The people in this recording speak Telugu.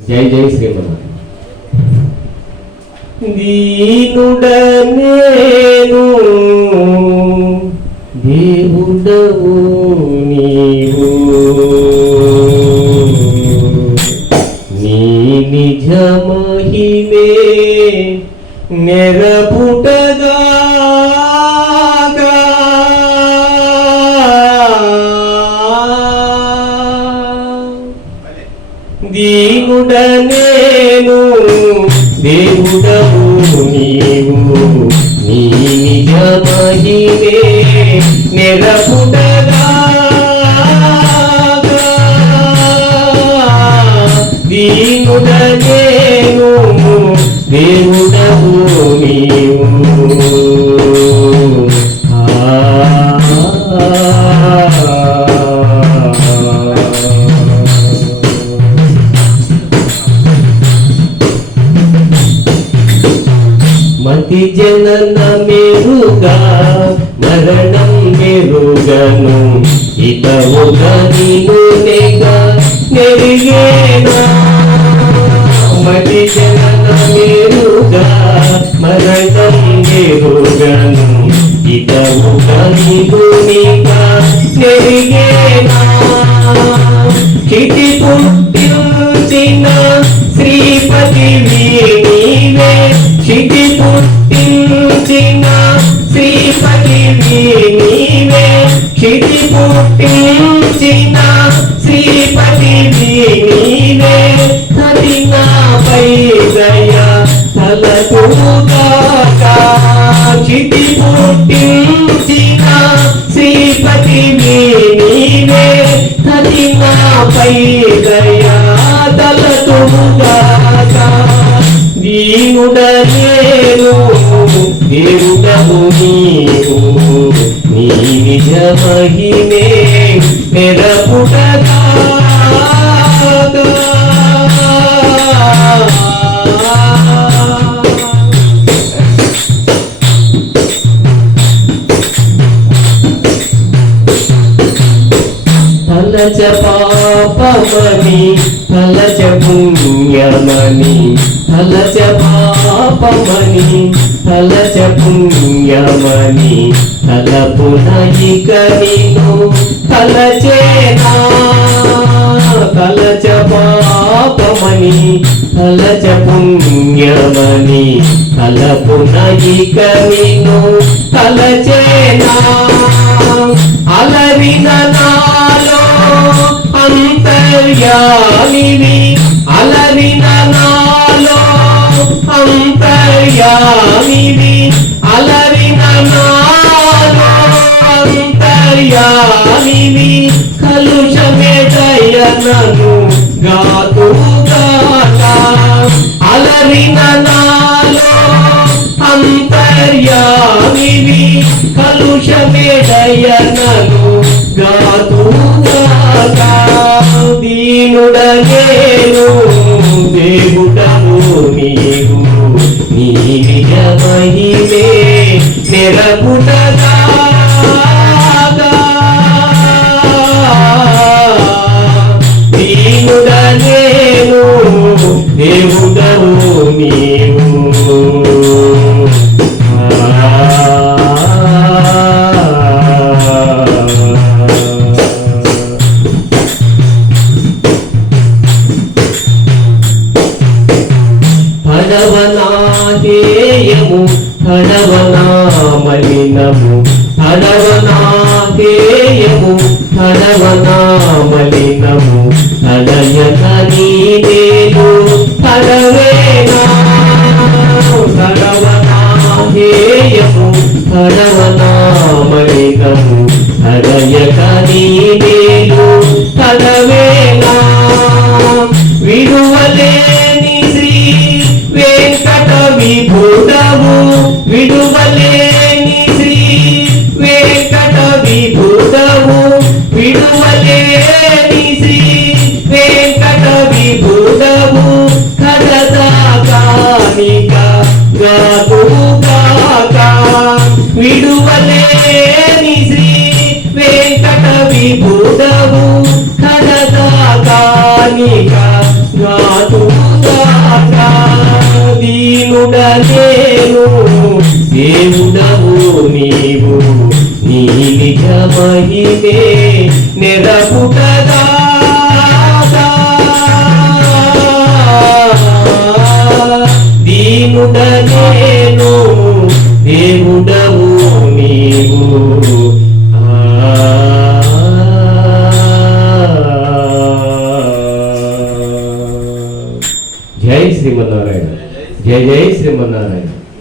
జై జై శ్రీమన్నారాయణ దీనుడనేను దేవుడవు నీవు నీ దేవుడ మతి జనన మేరుగా మరణం మెరుగను. ఇతవుగా నీనునేగా నెరిగేనా? మతి జనన మేరుగా మరణం మెరుగను. ఇతవుగా నీనునేగా నెరిగేనా? చిటి పుట్టించిన నాపై దయ తలకుగాక దీనుడనేను దేవుడము నీవు. నీ నిజ మహిమే నెరపుటగా తలచ పాపమని తలచ పుణ్యమని తలచ పాపమని తలచ పుణ్యమని తలపున ఇక నిన్ను తలచేనా తలచ పాపమని తలచ పుణ్యమని తలపున ఇక నిన్ను తలచేనా అలరిన నా అంతర్యామివి అలరిన నాలో అంతర్యామివి అలరిన నాలో అంతర్యామివి కలుషమే దయనను గాతుగాక. అలరిన నాలో అంతర్యామివి కలుషమే దయన దీనుడనేను దేవుడము నీవు నీ నిజ మహిమే నిరపుటగా హడవనాహేయము హడవనామలినము హడవనాహేయము హడవనామలినము హడయక నీదేలు హడవేనా హడవనాహేయము హడవనామలినము హడయక దీనుడనేను దేవుడవు నీవు. నీ నిజ మహిమే నిరపుటదా దీనుడనే mandar